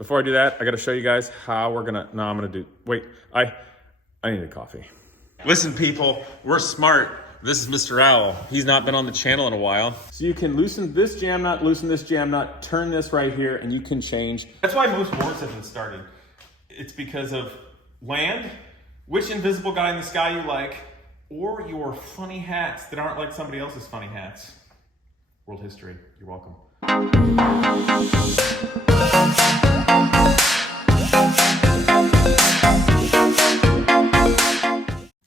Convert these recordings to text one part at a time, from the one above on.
before I do that, I got to show you guys how we're gonna, no, I'm gonna do, wait, I need a coffee. Listen, people, we're smart. This is Mr. Owl. He's not been on the channel in a while. So you can loosen this jam nut, turn this right here, and you can change. That's why most wars have been started. It's because of land, which invisible guy in the sky you like, or your funny hats that aren't like somebody else's funny hats. World history, you're welcome.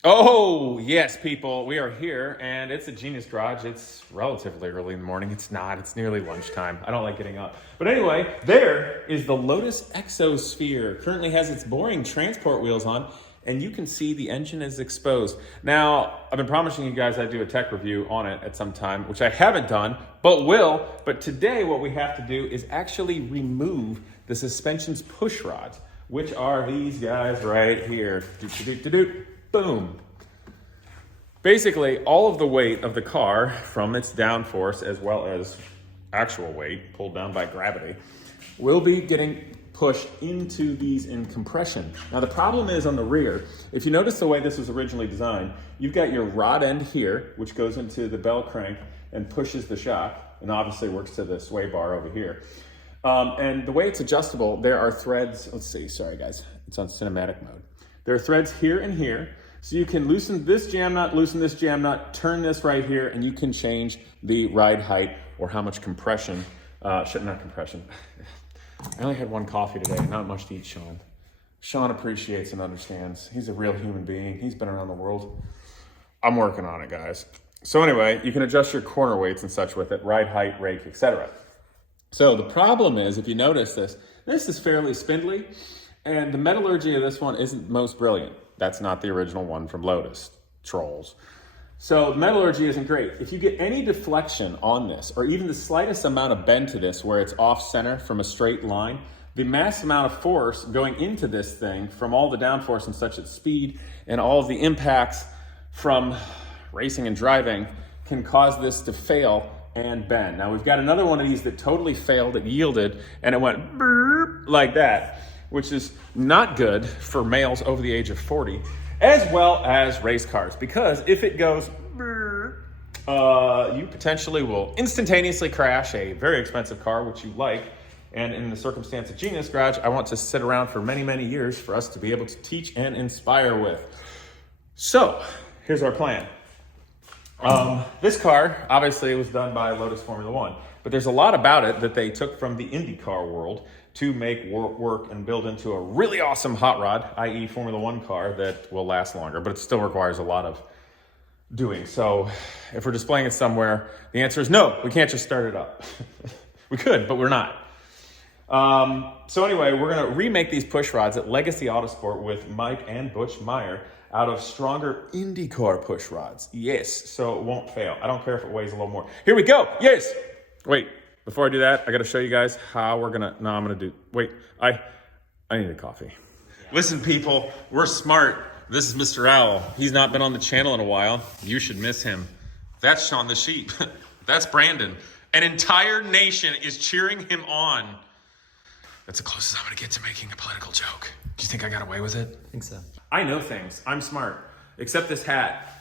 Oh, yes, people, we are here, and it's a Genius Garage. It's relatively early in the morning. It's not, it's nearly lunchtime. I don't like getting up. But anyway, there is the Lotus Exosphere. Currently has its boring transport wheels on, and you can see the engine is exposed. Now, I've been promising you guys I'd do a tech review on it at some time, which I haven't done, but will. But today, what we have to do is actually remove the suspension's push rods, which are these guys right here. Boom. Basically, all of the weight of the car from its downforce, as well as actual weight pulled down by gravity, will be getting pushed into these in compression. Now, the problem is on the rear, if you notice the way this was originally designed, you've got your rod end here, which goes into the bell crank and pushes the shock, and obviously works to the sway bar over here. And the way it's adjustable, there are threads. Let's see, sorry guys, it's on cinematic mode. There are threads here and here. So you can loosen this jam nut, turn this right here, and you can change the ride height or how much compression, not compression. I only had one coffee today, not much to eat, Sean. Sean appreciates and understands. He's a real human being. He's been around the world. I'm working on it, guys. So anyway, you can adjust your corner weights and such with it, ride height, rake, etc. So the problem is, if you notice this is fairly spindly, and the metallurgy of this one isn't most brilliant. That's not the original one from Lotus, trolls. So metallurgy isn't great. If you get any deflection on this, or even the slightest amount of bend to this where it's off center from a straight line, the mass amount of force going into this thing from all the downforce and such at speed and all of the impacts from racing and driving can cause this to fail and bend. Now we've got another one of these that totally failed, it yielded, and it went burp like that, which is not good for males over the age of 40, as well as race cars, because if it goes, you potentially will instantaneously crash a very expensive car, which you like. And in the circumstance of Genius Garage, I want to sit around for many, many years for us to be able to teach and inspire with. So here's our plan. This car, obviously, was done by Lotus Formula One, but there's a lot about it that they took from the IndyCar world to make work and build into a really awesome hot rod, i.e. Formula One car that will last longer, but it still requires a lot of doing. So if we're displaying it somewhere, the answer is no, we can't just start it up. We could, but we're not. So anyway, we're gonna remake these push rods at Legacy Autosport with Mike and Butch Meyer out of stronger IndyCar push rods. Yes, so it won't fail. I don't care if it weighs a little more. Here we go, yes! Wait, before I do that, I gotta show you guys how we're gonna, no, I'm gonna do, wait, I need a coffee. Listen, people, we're smart. This is Mr. Owl. He's not been on the channel in a while. You should miss him. That's Sean the Sheep. That's Brandon. An entire nation is cheering him on. That's the closest I'm gonna get to making a political joke. Do you think I got away with it? I think so. I know things, I'm smart. Except this hat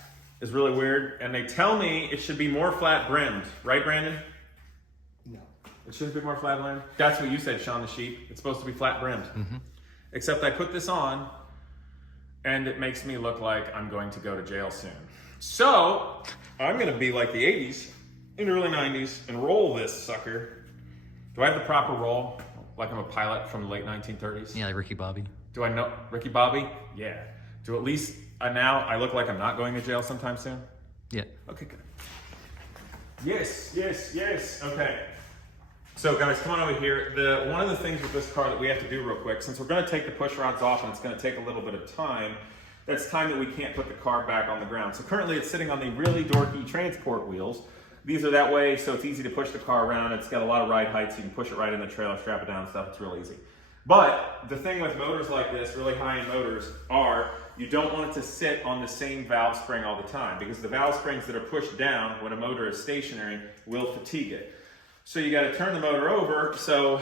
is really weird, and they tell me it should be more flat brimmed. Right, Brandon? No. It shouldn't be more flat brimmed? That's what you said, Sean the Sheep. It's supposed to be flat brimmed. Mm-hmm. Except I put this on, and it makes me look like I'm going to go to jail soon. So, I'm gonna be like the 80s, in the early 90s, and roll this sucker. Do I have the proper roll? Like I'm a pilot from the late 1930s? Yeah, like Ricky Bobby. Do I know Ricky Bobby? Yeah. Do at least now I look like I'm not going to jail sometime soon? Yeah. Okay, good. Yes. Okay. So guys, come on over here. One of the things with this car that we have to do real quick, since we're gonna take the push rods off and it's gonna take a little bit of time, that's time that we can't put the car back on the ground. So currently it's sitting on the really dorky transport wheels. These are that way, so it's easy to push the car around. It's got a lot of ride height, so you can push it right in the trailer, strap it down and stuff. It's real easy. But the thing with motors like this, really high-end motors, are you don't want it to sit on the same valve spring all the time, because the valve springs that are pushed down when a motor is stationary will fatigue it. So you got to turn the motor over, so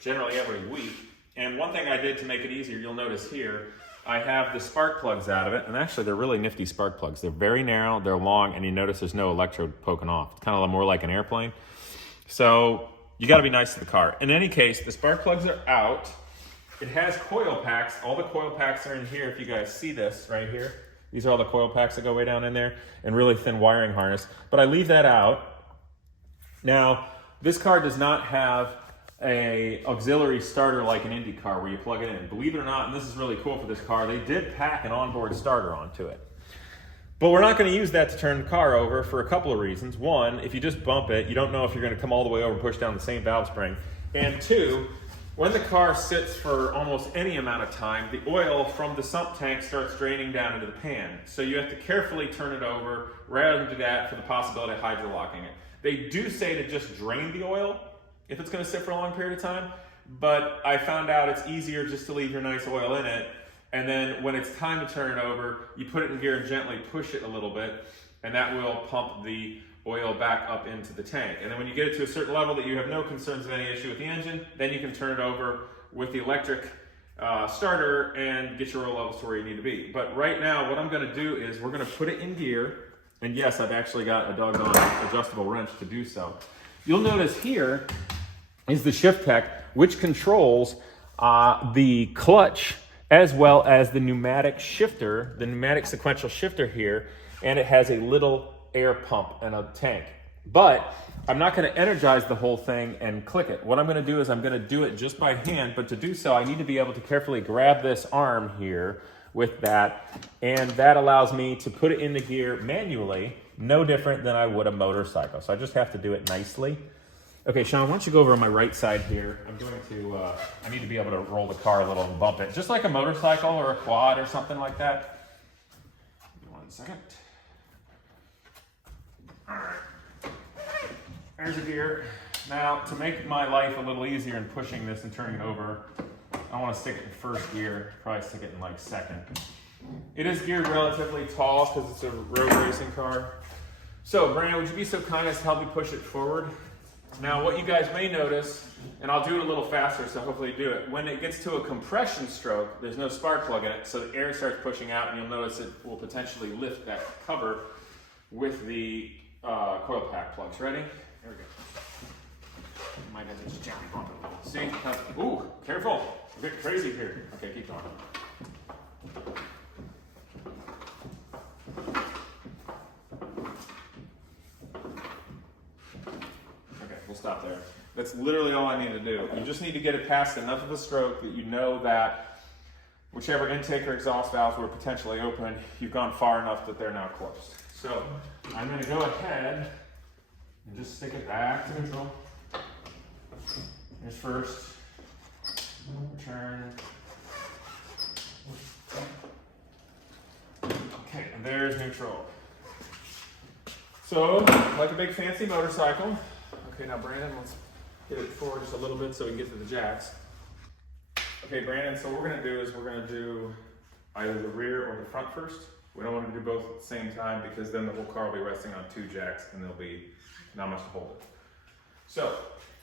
generally every week. And one thing I did to make it easier, you'll notice here, I have the spark plugs out of it, and actually they're really nifty spark plugs. They're very narrow, they're long, and you notice there's no electrode poking off. It's kind of more like an airplane. So you got to be nice to the car. In any case, the spark plugs are out. It has coil packs. All the coil packs are in here. If you guys see this right here, these are all the coil packs that go way down in there, and really thin wiring harness. But I leave that out. Now, this car does not have a auxiliary starter like an Indy car where you plug it in. Believe it or not, and this is really cool for this car, they did pack an onboard starter onto it. But we're not going to use that to turn the car over for a couple of reasons. One, if you just bump it, you don't know if you're going to come all the way over and push down the same valve spring. And two, when the car sits for almost any amount of time, the oil from the sump tank starts draining down into the pan. So you have to carefully turn it over rather than do that for the possibility of hydrolocking it. They do say to just drain the oil if it's going to sit for a long period of time, but I found out it's easier just to leave your nice oil in it, and then when it's time to turn it over, you put it in gear and gently push it a little bit, and that will pump the oil back up into the tank. And then when you get it to a certain level that you have no concerns of any issue with the engine, then you can turn it over with the electric starter and get your oil levels to where you need to be. But right now, what I'm going to do is we're going to put it in gear, and yes, I've actually got a doggone adjustable wrench to do so. You'll notice here is the shift tech, which controls the clutch as well as the pneumatic shifter, the pneumatic sequential shifter here, and it has a little air pump and a tank. But I'm not going to energize the whole thing and click it. What I'm going to do is I'm going to do it just by hand, but to do so I need to be able to carefully grab this arm here with that, and that allows me to put it into gear manually, no different than I would a motorcycle. So I just have to do it nicely. Okay, Sean, why don't you go over on my right side here? I'm going to, I need to be able to roll the car a little and bump it, just like a motorcycle or a quad or something like that. Give me 1 second. All right. There's a gear. Now, to make my life a little easier in pushing this and turning it over, I want to stick it in first gear, probably stick it in like second. It is geared relatively tall because it's a road racing car. So, Brandon, would you be so kind as to help me push it forward? Now, what you guys may notice, and I'll do it a little faster, so hopefully you do it. When it gets to a compression stroke, there's no spark plug in it, so the air starts pushing out, and you'll notice it will potentially lift that cover with the coil pack plugs. Ready? There we go. You might have to just gently bump it a little. See? Ooh, careful. A bit crazy here. Okay, keep going. We'll stop there. That's literally all I need to do. You just need to get it past enough of a stroke that you know that whichever intake or exhaust valves were potentially open, you've gone far enough that they're now closed. So I'm going to go ahead and just stick it back to neutral. Here's first. Return. Okay, and there's neutral. So, like a big fancy motorcycle. Okay, now Brandon, let's get it forward just a little bit so we can get to the jacks. Okay, Brandon, so what we're going to do is we're going to do either the rear or the front first. We don't want to do both at the same time because then the whole car will be resting on 2 jacks and there'll be not much to hold it. So,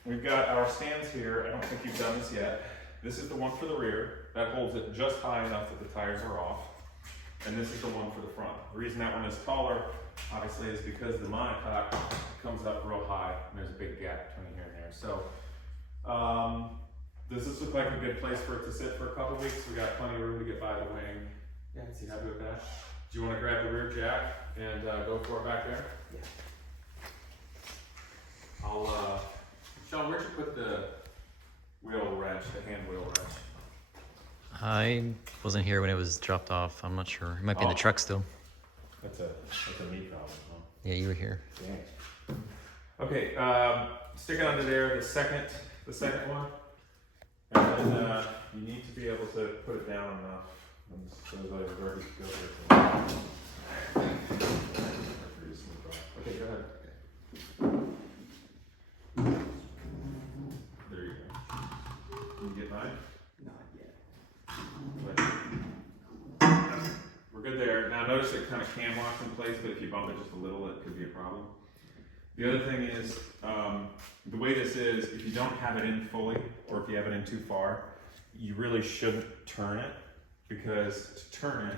we've got our stands here. I don't think you've done this yet. This is the one for the rear. That holds it just high enough that the tires are off. And this is the one for the front. The reason that one is taller, obviously, is because the monocoque comes up real high and there's a big gap between here and there. So, does this look like a good place for it to sit for a couple weeks? We got plenty of room to get by the wing. Yeah, see happy with that? Do you want to grab the rear jack and go for it back there? Yeah. Sean, where'd you put the wheel wrench, the hand wheel wrench? I wasn't here when it was dropped off. I'm not sure. It might be in the truck still. That's a me problem, huh? Yeah, you were here. Dang. Okay, stick it under there, the second one. And then you need to be able to put it down enough. So like where we go there. Okay, go ahead. There you go. Can you get mine? Not yet. We're good there. Now notice it kind of cam locks in place, but if you bump it just a little, it could be a problem. The other thing is, the way this is, if you don't have it in fully, or if you have it in too far, you really shouldn't turn it, because to turn it,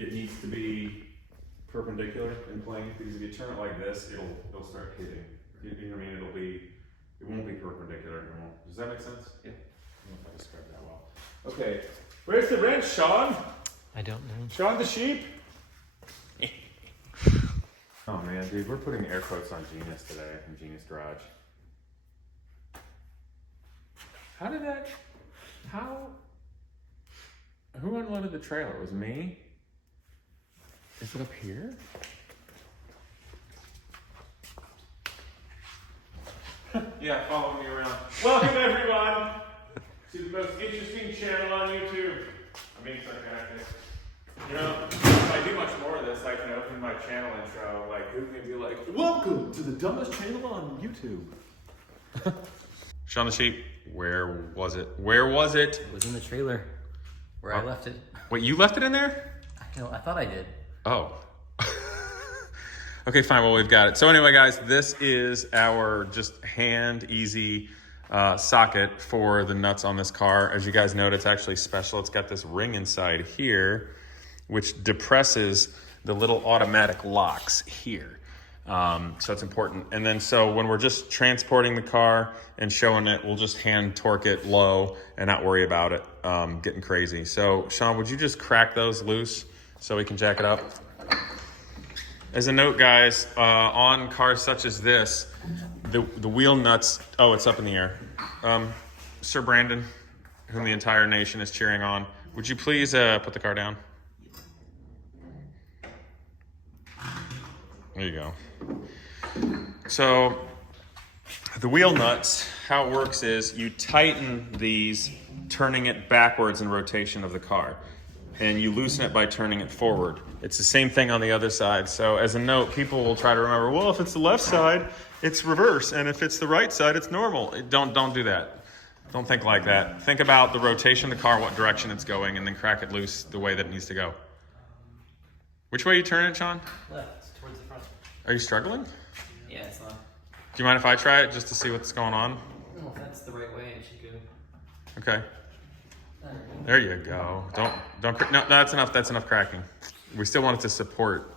it needs to be perpendicular in plane, because if you turn it like this, it'll start hitting. You know what I mean? It won't be perpendicular. Does that make sense? Yeah. I don't know if I described that well. Okay, where's the wrench, Sean? I don't know. Sean the sheep? Oh man, dude, we're putting air quotes on Genius today in Genius Garage. Who unloaded the trailer? Was it me? Is it up here? Yeah, follow me around. Welcome everyone to the most interesting channel on YouTube. I'm being sarcastic. You know, if I do much more of this, I can open my channel intro, like, who can be like, welcome to the dumbest channel on YouTube. Sean the Sheep, where was it? Where was it? It was in the trailer where I left it. Wait, you left it in there? I thought I did. Oh. Okay, fine, well, we've got it. So anyway, guys, this is our just hand easy socket for the nuts on this car. As you guys note, it's actually special. It's got this ring inside here, which depresses the little automatic locks here. So it's important. And then so when we're just transporting the car and showing it, we'll just hand torque it low and not worry about it getting crazy. So Sean, would you just crack those loose so we can jack it up? As a note, guys, on cars such as this, the wheel nuts, oh, it's up in the air. Sir Brandon, whom the entire nation is cheering on, would you please put the car down? There you go. So the wheel nuts, how it works is you tighten these, turning it backwards in rotation of the car, and you loosen it by turning it forward. It's the same thing on the other side. So as a note, people will try to remember, well, if it's the left side, it's reverse, and if it's the right side, it's normal. Don't do that. Don't think like that. Think about the rotation of the car, what direction it's going, and then crack it loose the way that it needs to go. Which way you turn it, Sean? Left, towards the front. Are you struggling? Yeah, it's not. Do you mind if I try it just to see what's going on? No, if that's the right way, it should go. Okay. There you go. No, that's enough. That's enough cracking. We still want it to support.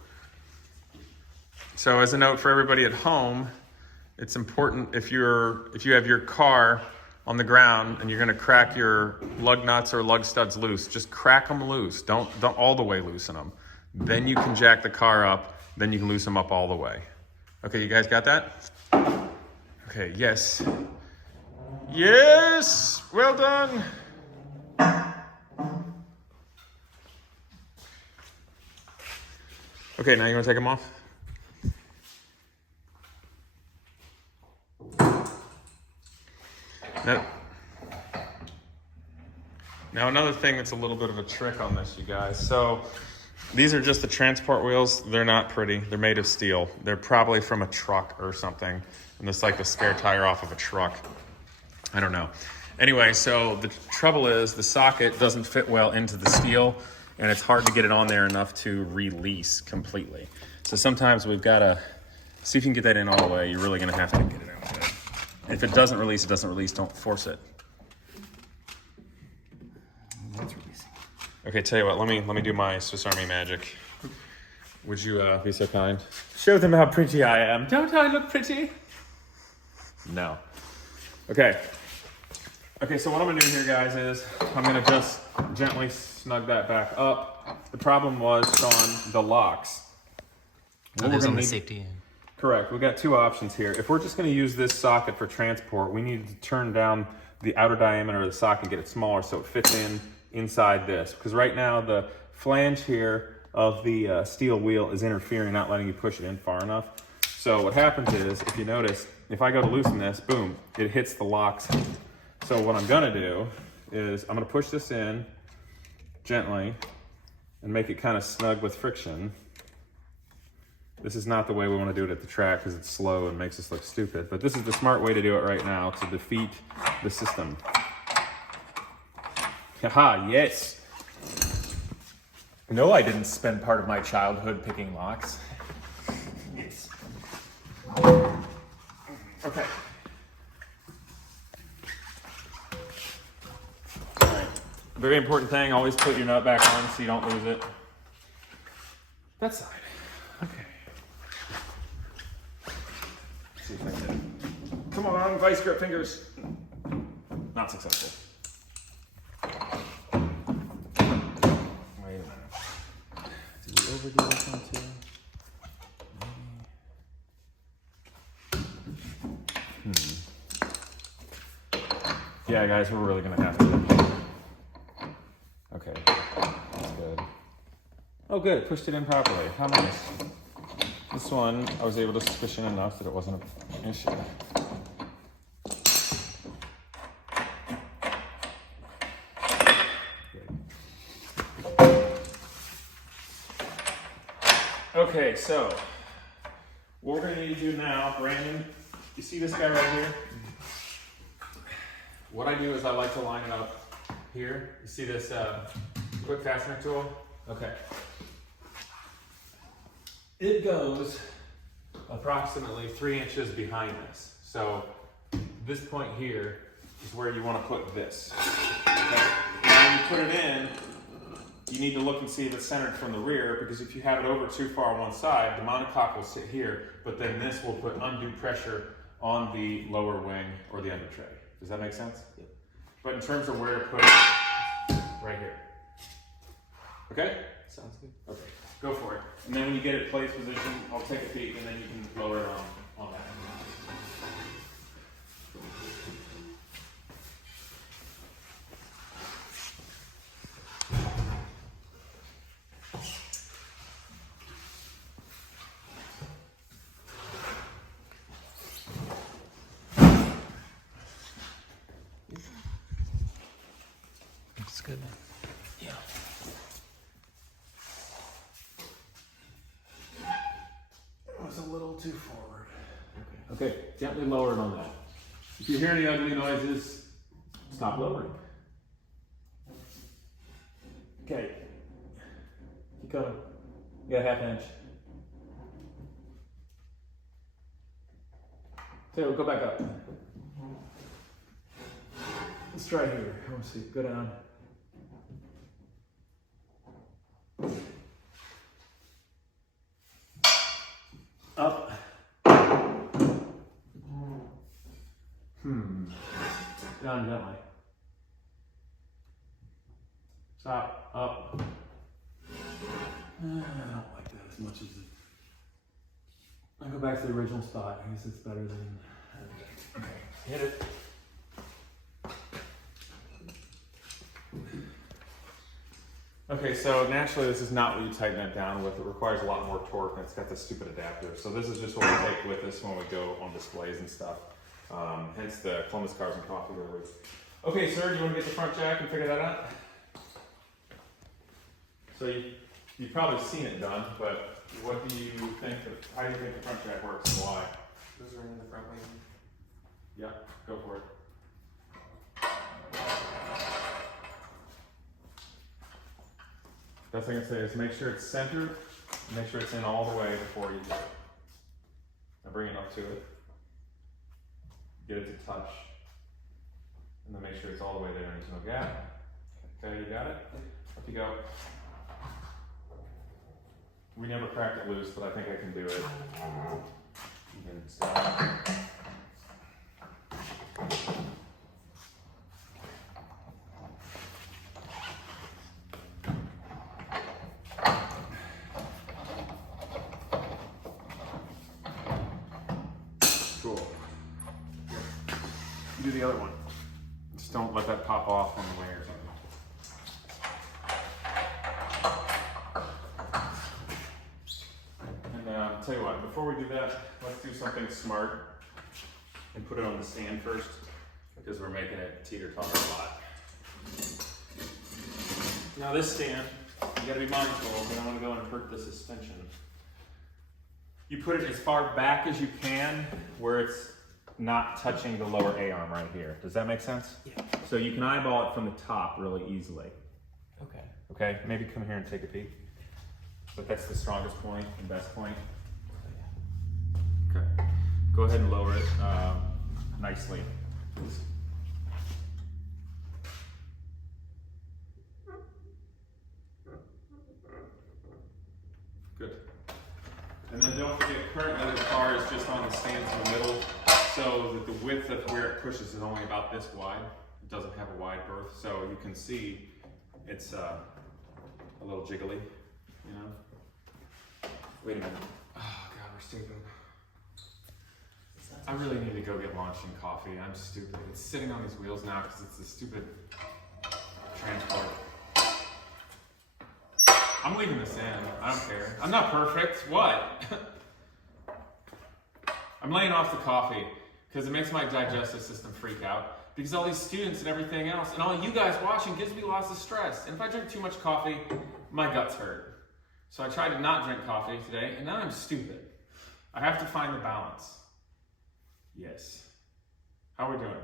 So as a note for everybody at home, it's important if you have your car on the ground and you're going to crack your lug nuts or lug studs loose, just crack them loose. Don't all the way loosen them. Then you can jack the car up. Then you can loosen them up all the way. Okay, you guys got that? Okay, yes. Yes! Well done! Okay, now you want to take them off? Now another thing that's a little bit of a trick on this, you guys. So these are just the transport wheels. They're not pretty. They're made of steel. They're probably from a truck or something. And it's like the spare tire off of a truck. I don't know. Anyway, so the trouble is the socket doesn't fit well into the steel, and it's hard to get it on there enough to release completely. So sometimes we've got to see if you can get that in all the way. You're really going to have to get it out good. If it doesn't release, it doesn't release. Don't force it. That's releasing. Okay, tell you what. Let me do my Swiss Army magic. Would you be so kind? Show them how pretty I am. Don't I look pretty? No. Okay. Okay, so what I'm gonna do here, guys, is I'm gonna just gently snug that back up. The problem was, Sean, the locks. Oh, there's only safety. Correct. We got two options here. If we're just gonna use this socket for transport, we need to turn down the outer diameter of the socket, get it smaller so it fits inside this. Because right now the flange here of the steel wheel is interfering, not letting you push it in far enough. So what happens is, if you notice, if I go to loosen this, boom, it hits the locks. So what I'm gonna do is I'm gonna push this in gently and make it kind of snug with friction. This is not the way we want to do it at the track because it's slow and makes us look stupid, but this is the smart way to do it right now to defeat the system. Haha, yes. No, I didn't spend part of my childhood picking locks. Yes. Very important thing, always put your nut back on so you don't lose it. That side. Okay. Let's see if I can. Come on, vice grip fingers. Not successful. Wait a minute. Did we overdo this one too? Yeah, guys, we're really gonna have to. Okay, that's good. Oh, good, it pushed it in properly. How nice. This one, I was able to squish in enough that it wasn't an issue. Okay, so what we're gonna need to do now, Brandon, you see this guy right here? What I do is I like to line it up here. You see this quick fastener tool? Okay. It goes approximately 3 inches behind this. So this point here is where you want to put this. Okay? Now when you put it in, you need to look and see if it's centered from the rear, because if you have it over too far on one side, the monocoque will sit here, but then this will put undue pressure on the lower wing or the under tray. Does that make sense? Yep. But in terms of where to put it, right here. Okay? Sounds good. Okay, go for it. And then when you get it place position, I'll take a peek and then you can lower it on that. Looks good. Yeah. It was a little too forward. Okay, gently lower it on that. If you hear any ugly noises, stop lowering. Okay. Keep going. You got a 1/2 inch. So go back up. Let's try here. I want to see. Go down. Up. Down gently. Stop. Up. I don't like that as much as it. I'll go back to the original spot. I guess it's better than. Okay. Hit it. Okay, so naturally this is not what you tighten it down with. It requires a lot more torque, and it's got this stupid adapter. So this is just what we take with us when we go on displays and stuff. Hence the Columbus Cars and Coffee Rivers. Okay, sir, do you want to get the front jack and figure that out? So you've probably seen it done, but what do you think? How do you think the front jack works and why? Those are in the front wing. Yeah, go for it. Best thing to say is make sure it's centered, make sure it's in all the way before you do it. Now bring it up to it, get it to touch, and then make sure it's all the way there and there's no gap. Okay, you got it? Up you go. We never cracked it loose, but I think I can do it. You can stop. Cool. Do the other one. Just don't let that pop off on the way or something. And tell you what, before we do that, let's do something smart and put it on the stand first, because we're making it teeter-totter a lot. Now this stand, you gotta be mindful, we don't wanna go and hurt the suspension. You put it as far back as you can where it's not touching the lower A-arm right here. Does that make sense? Yeah. So you can eyeball it from the top really easily. Okay. Okay, maybe come here and take a peek. But that's the strongest point and best point. Okay, go ahead and lower it nicely, please. width of where it pushes is only about this wide. It doesn't have a wide berth, so you can see it's a little jiggly, you know? Wait a minute. Oh God, we're stupid. I really need to go get lunch and coffee. I'm stupid. It's sitting on these wheels now because it's a stupid transport. I'm leaving this in. I don't care. I'm not perfect. What? I'm laying off the coffee because it makes my digestive system freak out. Because all these students and everything else, and all you guys watching gives me lots of stress. And if I drink too much coffee, my guts hurt. So I tried to not drink coffee today, and now I'm stupid. I have to find the balance. Yes. How are we doing?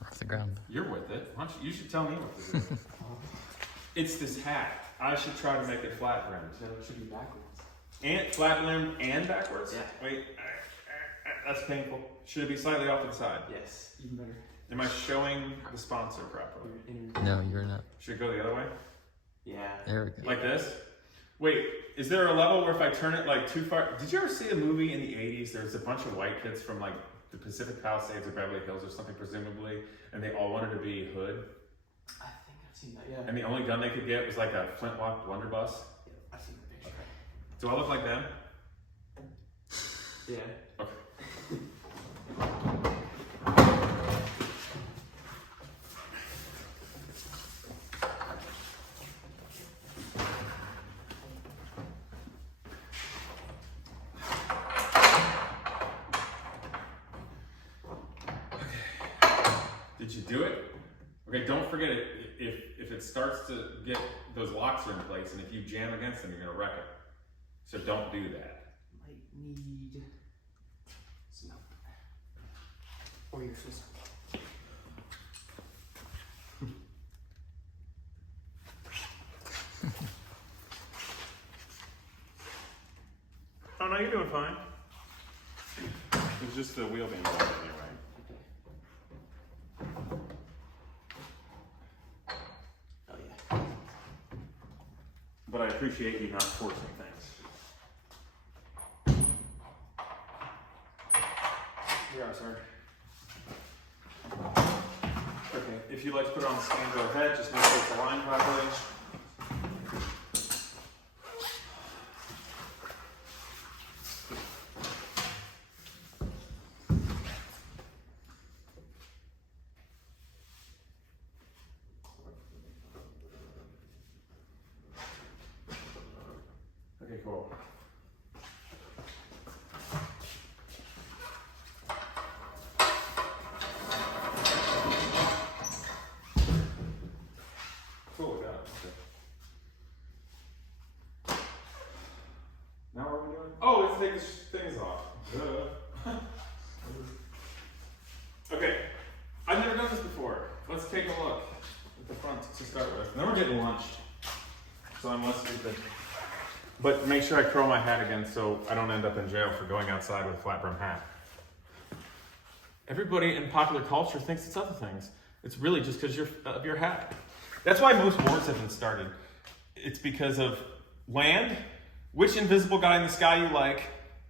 We're off the ground. You're with it. Why don't you should tell me what to do. It's this hat. I should try to make it flat brimmed. So it should be backwards. And flat brimmed and backwards? Yeah. Wait. That's painful. Should it be slightly off to the side? Yes, even better. Am I showing the sponsor properly? No, you're not. Should it go the other way? Yeah. There we go. Like this? Wait, is there a level where if I turn it like too far? Did you ever see a movie in the 80s? There's a bunch of white kids from like the Pacific Palisades or Beverly Hills or something, presumably, and they all wanted to be Hood. I think I've seen that, yeah. And the only gun they could get was like a flintlock blunderbuss. Yeah, I've seen the picture. Do I look like them? Yeah. Okay. Did you do it? Okay, don't forget it. If it starts to get, those locks are in place, and if you jam against them, you're gonna wreck it. So don't do that. Might need some help. Or your Swiss. Oh no, you're doing fine. It's just the wheel being blocked anyway. Oh yeah. But I appreciate you not forcing things. Here are, sir. Okay, if you'd like to put it on the stand, go ahead. Just make sure it's aligned properly. Okay, cool. Cool, got it. Okay. Now what are we doing? Oh, let's take the things off. Okay, I've never done this before. Let's take a look at the front to start with. Then we're getting lunch, so I'm less stupid. But make sure I curl my hat again so I don't end up in jail for going outside with a flat brim hat. Everybody in popular culture thinks it's other things. It's really just because of your hat. That's why most wars have been started. It's because of land, which invisible guy in the sky you like,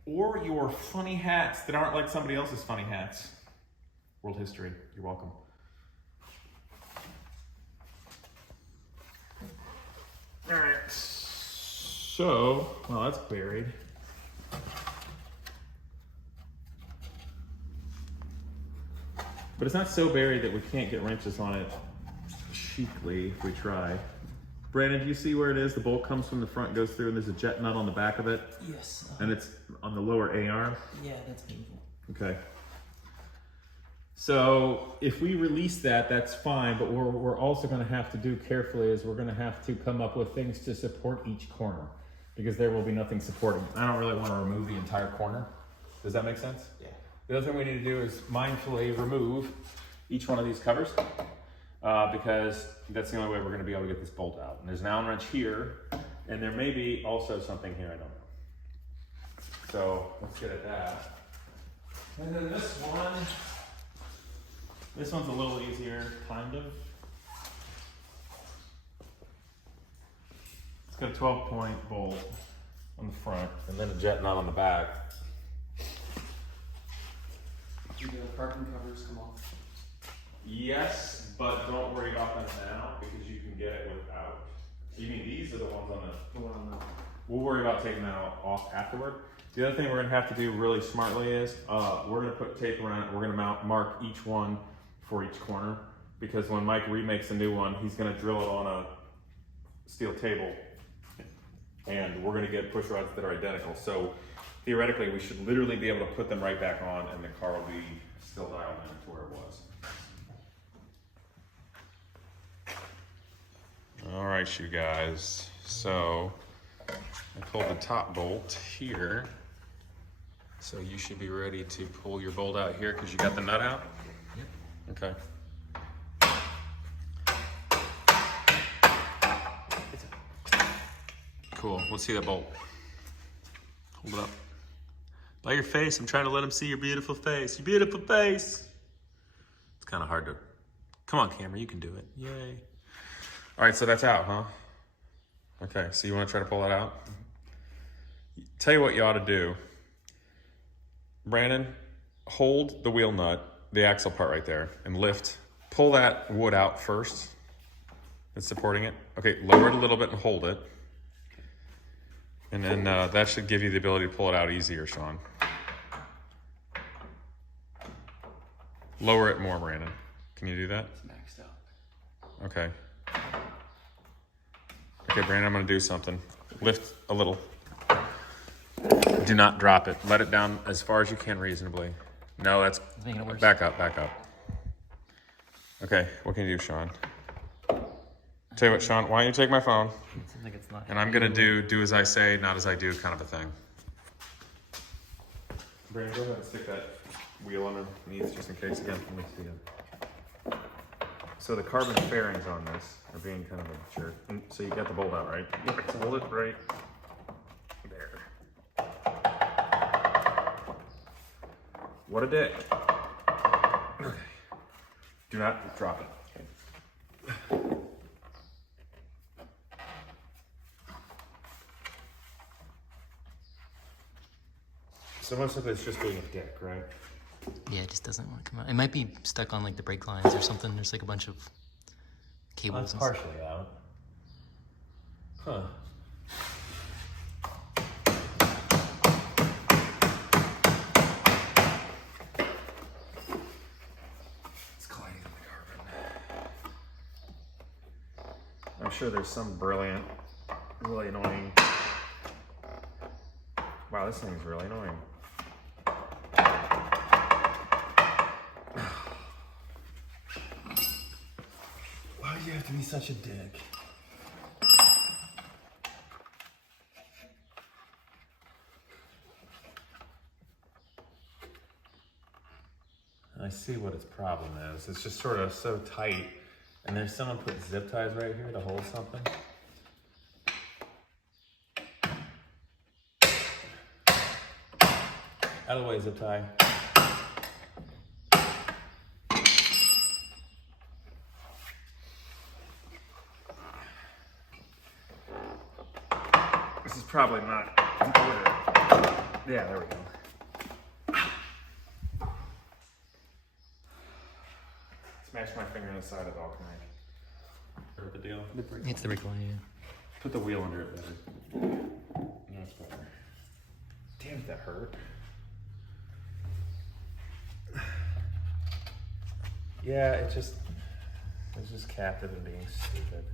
or your funny hats that aren't like somebody else's funny hats. World history. You're welcome. All right. So, well, that's buried. But it's not so buried that we can't get wrenches on it cheaply if we try. Brandon, do you see where it is? The bolt comes from the front, goes through, and there's a jet nut on the back of it. Yes. And it's on the lower A-arm. Yeah, that's painful. Okay. So if we release that, that's fine, but we're also going to have to do carefully is we're going to have to come up with things to support each corner because there will be nothing supporting. I don't really want to remove the entire corner. Does that make sense? Yeah. The other thing we need to do is mindfully remove each one of these covers because that's the only way we're going to be able to get this bolt out. And there's an Allen wrench here, and there may be also something here, I don't know. So let's get at that. And then this one's a little easier, kind of. It's got a 12-point bolt on the front, and then a jet nut on the back. You carbon covers come off? Yes, but don't worry about them now because you can get it without. You mean these are the ones on the... The one on the... We'll worry about taking that off afterward. The other thing we're gonna have to do really smartly is we're gonna put tape around it. We're gonna mark each one for each corner because when Mike remakes a new one, he's gonna drill it on a steel table and we're gonna get push rods that are identical. So theoretically, we should literally be able to put them right back on and the car will be still dialed in to where it was. All right, you guys. So I pulled the top bolt here. So you should be ready to pull your bolt out here because you got the nut out? Yep. Okay. Cool, let's see that bolt. Hold it up. By your face, I'm trying to let him see your beautiful face. Your beautiful face. It's kind of hard to, come on camera, you can do it. Yay. All right, so that's out, huh? Okay, so you want to try to pull that out? Tell you what you ought to do. Brandon, hold the wheel nut, the axle part right there, and lift. Pull that wood out first. It's supporting it. Okay, lower it a little bit and hold it. And then that should give you the ability to pull it out easier, Sean. Lower it more, Brandon. Can you do that? It's maxed out. Okay. Okay, Brandon, I'm gonna do something. Lift a little. Do not drop it. Let it down as far as you can reasonably. No, that's, making it worse. back up, back up. Okay, what can you do, Sean? Tell you what, Sean, why don't you take my phone? It seems like it's not. And I'm gonna do as I say, not as I do kind of a thing. Brandon, go ahead and stick that wheel underneath just in case again. Let me see it. So the carbon fairings on this are being kind of a jerk. And so you got the bolt out, right? Yep. Hold it right there. What a dick. Okay. Do not drop it. So most of it's just being a dick, right? Yeah, it just doesn't want to come out. It might be stuck on like the brake lines or something. There's like a bunch of cables. That's partially out. Huh. It's colliding in the carbon. I'm sure there's some brilliant, really annoying. Wow, this thing's really annoying. Why do you have to be such a dick? I see what its problem is. It's just sort of so tight. And there's someone put zip ties right here to hold something. Out of the way, zip tie. This is probably not in order. Yeah, there we go. Smash my finger on the side of the alternator. Heard the deal? It's the brake line, yeah. Put the wheel under it better. That's better. Damn it, that hurt. Yeah, it's just captive and being stupid.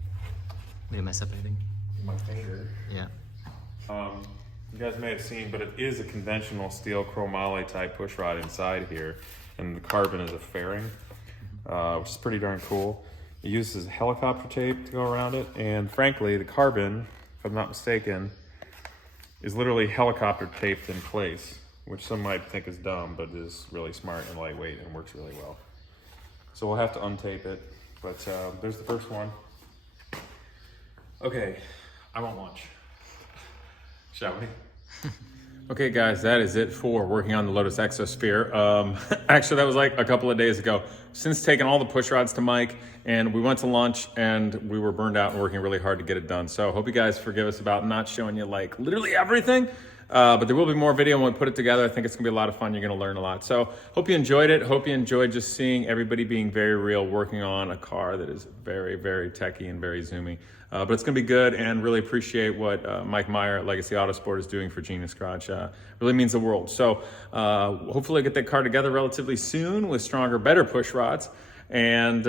Did I mess up anything? My finger. Yeah. You guys may have seen, but it is a conventional steel chromoly type push rod inside here, and the carbon is a fairing, which is pretty darn cool. It uses helicopter tape to go around it, and frankly, the carbon, if I'm not mistaken, is literally helicopter taped in place, which some might think is dumb, but is really smart and lightweight and works really well. So we'll have to untape it, but there's the first one. Okay, I want lunch. Shall we? Okay guys, that is it for working on the Lotus Exosphere. Actually, that was like a couple of days ago. Since taking all the push rods to Mike, and we went to lunch, and we were burned out and working really hard to get it done. So hope you guys forgive us about not showing you like literally everything. But there will be more video when we put it together. I think it's gonna be a lot of fun. You're gonna learn a lot. So hope you enjoyed it. Hope you enjoyed just seeing everybody being very real, working on a car that is very, very techy and very zoomy. But it's gonna be good, and really appreciate what Mike Meyer at Legacy Autosport is doing for Genius Garage. Really means the world. So hopefully I get that car together relatively soon with stronger, better push rods, and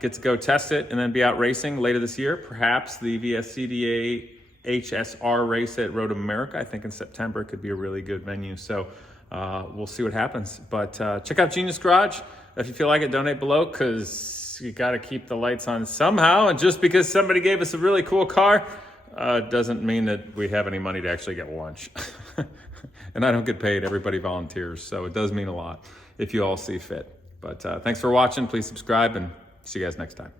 get to go test it and then be out racing later this year. Perhaps the VSCDA HSR race at Road America, I think in September, could be a really good venue. So we'll see what happens. But check out Genius Garage. If you feel like it, donate below, because you got to keep the lights on somehow. And just because somebody gave us a really cool car doesn't mean that we have any money to actually get lunch. And I don't get paid. Everybody volunteers. So it does mean a lot if you all see fit. But thanks for watching. Please subscribe, and see you guys next time.